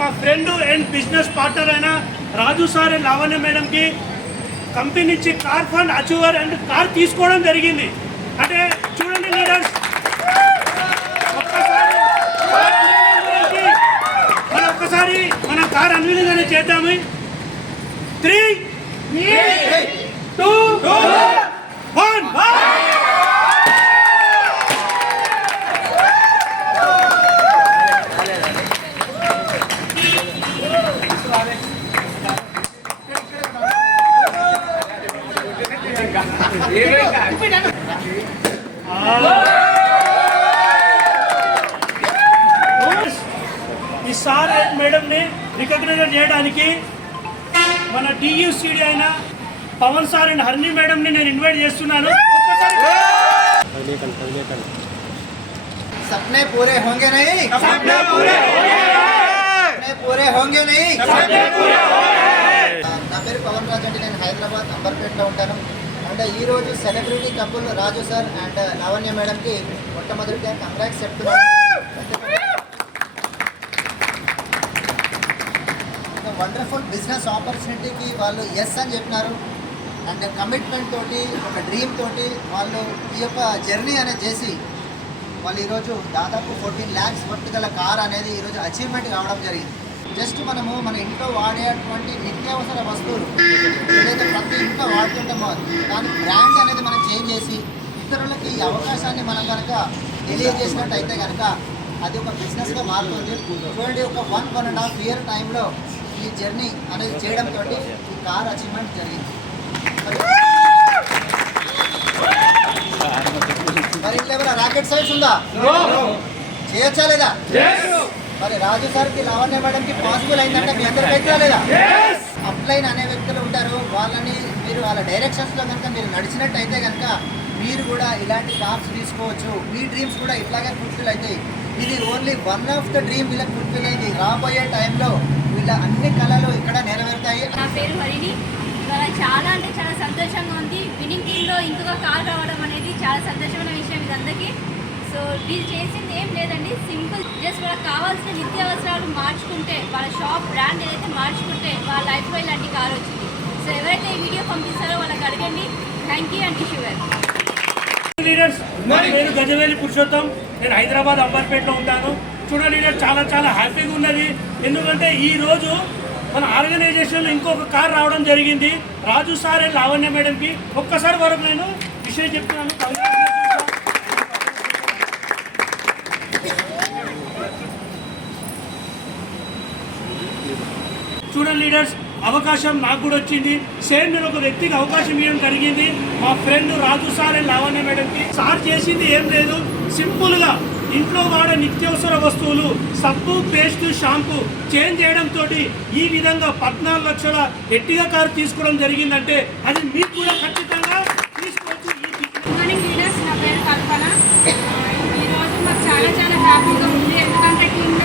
మా friend and business partner అయిన రాజు sir and Lavanya మేడంకి కంపెనీ నుంచి car fund achiever and car తీసుకోవడం జరిగింది. అంటే చూడండి లీడర్స్, ఒక్కసారి మన కార్ అన్వీలింగ్ చేద్దాము. 3, 2, 1. ఈ సార్ అండ్ మేడంని రికగ్నైజ్ చేయడానికి మన DUCD అయిన పవన్ సార్ అండ్ హర్ని మేడంని నేను ఇన్వైట్ చేస్తున్నాను. सपने पूरे होंगे नहीं, सपने पूरे होंगे, सपने पूरे होंगे नहीं, सपने पूरे होंगे. నా పేరు పవన్ రాజ్ అండి. నేను హైదరాబాద్ అంబర్పేటలో ఉంటాను. అండ్ ఈరోజు celebrity couple Raju sir and Lavanya మేడంకి మొట్టమొదటిగా కంగ్రాట్స్ చెప్తున్నాను. వండర్ఫుల్ బిజినెస్ ఆపర్చునిటీకి వాళ్ళు ఎస్ అని చెప్పినారు. అండ్ కమిట్మెంట్ తోటి, ఒక డ్రీమ్ తోటి వాళ్ళు ఈ యొక్క జర్నీ అనేది చేసి వాళ్ళు ఈరోజు దాదాపు 14 lakhs వర్త్ గల కార్ అనేది ఈరోజు అచీవ్మెంట్ కావడం జరిగింది. జస్ట్ మనము మన ఇంట్లో వాడేటువంటి నిత్యావసర వస్తువులు ఏదైతే ప్రతి ఇంట్లో వాడుతుంటామో దాని బ్రాండ్ అనేది మనం చేంజ్ చేసి ఇతరులకి ఈ అవకాశాన్ని మనం కనుక తెలియజేసినట్టు అయితే కనుక అది ఒక బిజినెస్గా మారుతుంది. చూడండి, ఒక 1.5 year టైంలో ఈ జర్నీ అనేది చేయడంతో ఈ కార్ అచీవ్మెంట్ జరిగింది. మరి ఇంట్లో ఏమైనా రాకెట్ సైన్స్ ఉందా? చేయొచ్చా లేదా? మరి రాజు సార్కి లావణ్య మేడంకి పాసిబుల్ అయిందంటే మీ అందరికైతే లేదా? అప్లైన్ అనే వ్యక్తులు ఉంటారు, వాళ్ళని మీరు వాళ్ళ డైరెక్షన్స్లో కనుక మీరు నడిచినట్టయితే కనుక మీరు కూడా ఇలాంటి కార్స్ తీసుకోవచ్చు. మీ డ్రీమ్స్ కూడా ఇట్లాగే ఫుల్ఫిల్ అవుతాయి. ఇది only one of the dream వీళ్ళకి ఫుల్ఫిల్ అయింది. రాబోయే టైంలో వీళ్ళ అన్ని కళలు ఇక్కడ నెరవేరుతాయి. నా పేరు హరిణి. ఇవాళ చాలా అంటే చాలా సంతోషంగా ఉంది. విన్నింగ్ టీంలో ఇంకొక కార్ రావడం అనేది చాలా సంతోషమైన విషయం ఇదందరికీ. సో వీళ్ళు చేసింది ఏం లేదండి, సింపుల్ జస్ట్ వాళ్ళకి కావాల్సిన నిత్యావసరాలు మార్చుకుంటే, వాళ్ళ షాప్ బ్రాండ్ ఏదైతే మార్చుకుంటే వాళ్ళ లైఫ్లో ఇలాంటి కార్ వచ్చింది. సో ఎవరైతే ఈ వీడియో పంపిస్తారో వాళ్ళకి అడగండి. Thank you and wish you well. Leaders, నేను గజవేలి పురుషోత్తం. నేను హైదరాబాద్ అంబర్పేటలో ఉంటాను. చూడండి లీడర్, చాలా చాలా హ్యాపీగా ఉన్నది. ఎందుకంటే ఈరోజు మన ఆర్గనైజేషన్లో ఇంకొక కార్ రావడం జరిగింది. రాజు సార్ అండ్ లావణ్య మేడంకి ఒక్కసారి వరకు నేను విషయం చెప్తున్నాను. చూడండి లీడర్స్, అవకాశం నాకు కూడా వచ్చింది. సేమ్ నేను ఒక వ్యక్తికి అవకాశం ఇవ్వడం జరిగింది. మా friend Raju sir and Lavanya మేడంకి. సార్ చేసింది ఏం లేదు, సింపుల్గా ఇంట్లో వాడే నిత్యావసర వస్తువులు సబ్బు, పేస్ట్, షాంపూ చేంజ్ చేయడంతో ఈ విధంగా 14 లక్షల ఎట్టిగా కారు తీసుకోవడం జరిగిందంటే అది మీకు కూడా ఖచ్చితంగా తీసుకోవచ్చు. గుడ్ మార్నింగ్ లీడర్స్, నా పేరు కల్పన. ఈరోజు మాకు చాలా చాలా హ్యాపీగా ఉంది. ఎందుకంటే టీమ్